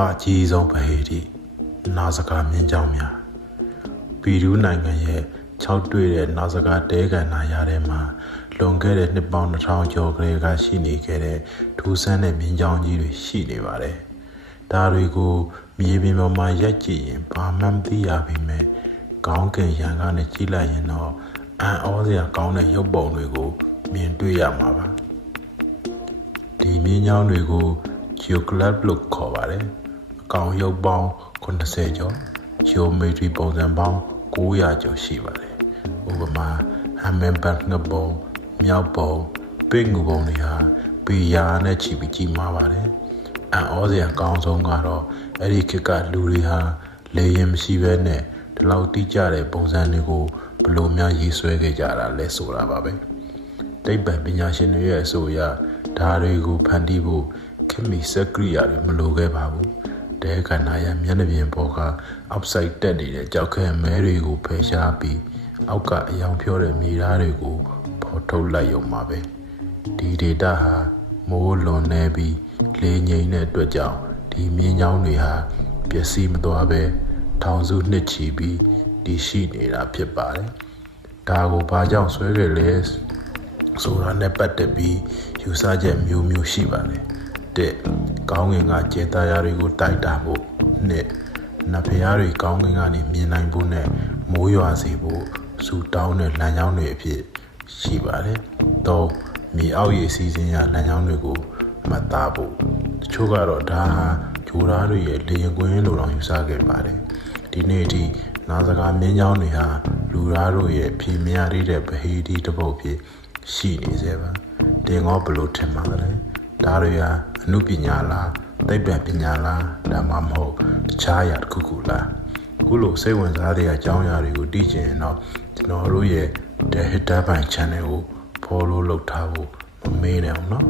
ဘာကြီးဆုံးဗဟေတိနာစကားမြင်းကြောင်းများပြည်သူနိုင်ငံရဲ့6တွေ့တဲ့နာစကားတဲကန်နာရတဲ့မှာလွန်ခဲ့တဲ့နှစ်ပေါင်း2000ကျော်ကလေးကရှိနေခဲ့တဲ့ထူးဆန်းတဲ့မြင်းကြောင်းကြီးတွေရှိနေပါတယ်။ဒါတွေကိုမြေပြင်ပေါ်မှာရိုက်ကြည့်ရင်ဘာမှမသိရပေမဲ့ကောင်းကင်ရံကနေကြည့်လိုက်ရင်တော့အံ့ဩစရာကောင်းတဲ့ရုပ်ပုံတွေကိုမြင်တွေ့ရမှာပါ။ဒီမြင်းကြောင်းတွေကို Geoclub လို့ခေါ်ပါတယ်။အကောင်ရုပ်ပေါင်း80ကျော် geometry ပုံစံပေါင်း900ကျော်ရှိပါတယ်။ဥပမာ Hummingbird ငပုံ မြောက်ပုံ ပိတ်ငူပုံတွေဟာပီယာနဲ့ချီပြီးကြီးမားပါတယ်။အံ့ဩစရာကောင်းဆုံးကတော့အဲ့ဒီခေတ်ကလူတွေဟာလေရင်မရှိဘဲနဲ့ဒီလောက်တိကျတဲ့ပုံစံတွေကိုဘယ်လိုများရေးဆွဲခဲ့ကြတာလဲဆိုတာပါပဲ။သိပ္ပံပညာရှင်တွေရဲ့အဆိုအရဒါတွေကိုဖန်တီးဖို့ခေတ်မီစက်ကရိယာတွေမလိုခဲ့ပါဘူး။တဲခန္ဓာရဲ့မျက်နှာပြင်ပေါ်ကအောက်ဆိုက်တက်နေတဲ့ကြောက်ခဲမဲတွေကိုဖယ်ရှားပြီးအောက်ကအယောင်ဖြောတဲ့မြေသားတွေကိုပေါ်ထုတ်လိုက်ရုံပါပဲ။ဒီဒေတာဟာမိုးလွန်နေပြီးလေငိမ့်တဲ့အတွက်ကြောင့်ဒီမြင်းချောင်းတွေဟာပျက်စီးမသွားပဲထောင်စုနှစ်ချီပြီးတည်ရှိနေတာဖြစ်ပါတယ်။ဒါကိုဘာကြောင့်ဆွဲခဲ့လဲဆိုတာနဲ့ပတ်သက်ပြီးယူဆချက်မျိုးမျိုးရှိပါတယ်။တဲ့ကောင်းကင်ကကျေသားရတွေကိုတိုက်တာဖို့နဲ့နဖျားတွေကောင်းကင်ကနေမြင်နိုင်ဖို့နဲ့မိုးရွာစေဖို့စူတောင်းတဲ့လမ်းကြောင်းတွေအဖြစ်ရှိပါတယ်။တော့မြေအောက်ရေစီးစင်းရလမ်းကြောင်းတွေကိုမှတ်သားဖို့တချို့ကတော့ဒါဟာဂျိုသားတွေရဲ့လေရင်ကွင်းလိုတောင်ယူဆခဲ့ပါတယ်။ဒီနေ့အထိနာစကားမြင်းချောင်းတွေဟာလူသားတို့ရဲ့ဖြေမြရတဲ့ဗဟေတိတစ်ပုဒ်ဖြစ်ရှိနေစေပါ။တင်ငေါဘလို့ထင်ပါလဲ။ဒါတွေဟာအမှုပညာလားသိပ္ပံပညာလားဒါမှမဟုတ်တခြားအရာတစ်ခုခုလားခုလိုစိတ်ဝင်စားတဲ့အကြောင်းအရာတွေကိုသိချင်ရင်တော့ကျွန်တော်တို့ရဲ့ The Hitter by Channel ကို follow လုပ်ထားဖို့မမေ့နဲ့အောင်နော်